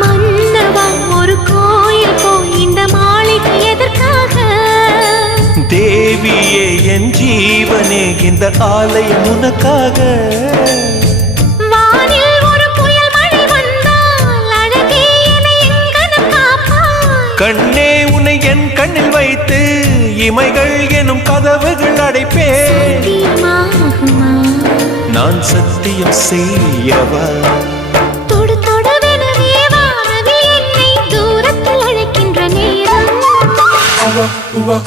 மன்னவா ஒரு கோயில் போய் இந்த மாளிகை எதற்காக? தேவியே என் ஜீவனே இந்த ஆலயம் உனக்காக. வானில் ஒரு புயல் மழை வந்தால் அழகே என்னை எங்கனம் காப்பாய். கண்ணே உன்னை என் கண்ணில் வைத்து இமைகள் எனும் கதவுகள் அடைப்பேன். சத்தியமாகுமா? நான் சத்தியம் செய்யவா? தொடு தொடுவெனவே வானவில் என்னை தூரத்தில் அழைக்கின்ற நேரம். உவா